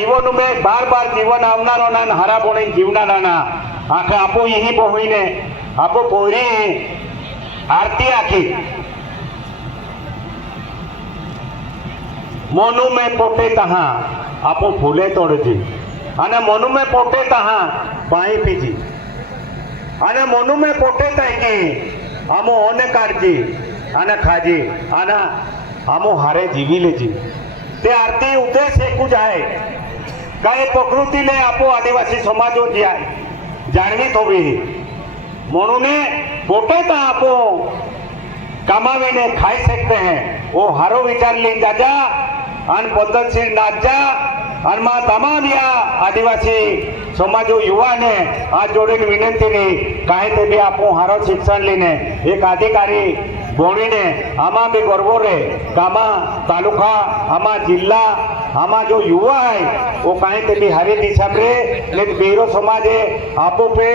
जीवन में बार बार जीवन आवनारोना हारा बोणे जीवनाना आखे आपो यही बोहीने आपो पोरी आरती आखी मनु में पोटे तहा आपो फूले तोड़जी अने मनु में पोटे तहा पाई पीजी अने मनु में पोटे ताई आमो ओने काढजी अने खाजी अने आमो हारे जीवी लेजी ते आरती उद्देश एकू जाए काय प्रकृति ने आपो आदिवासी समाजो जाए जाणवी थोवी म्हणून पोटे ता आपो कमावीने खाई सकते हैं वो हारो विचार ली जाजा अन पद्धतशीर नाच जा अन मा तमाम या आदिवासी समाजो युवा ने आज जोड़ीने विनंती नहीं काहे ते भी आपो हारो शिक्षण लीने एक अधिकारी बोणीने आमा भी गर्व रे गामा तालुका आमा जिला आमा जो युवा है वो काहे ते भी हरी दिशा रे लेकिन बेरो समाज आपो पे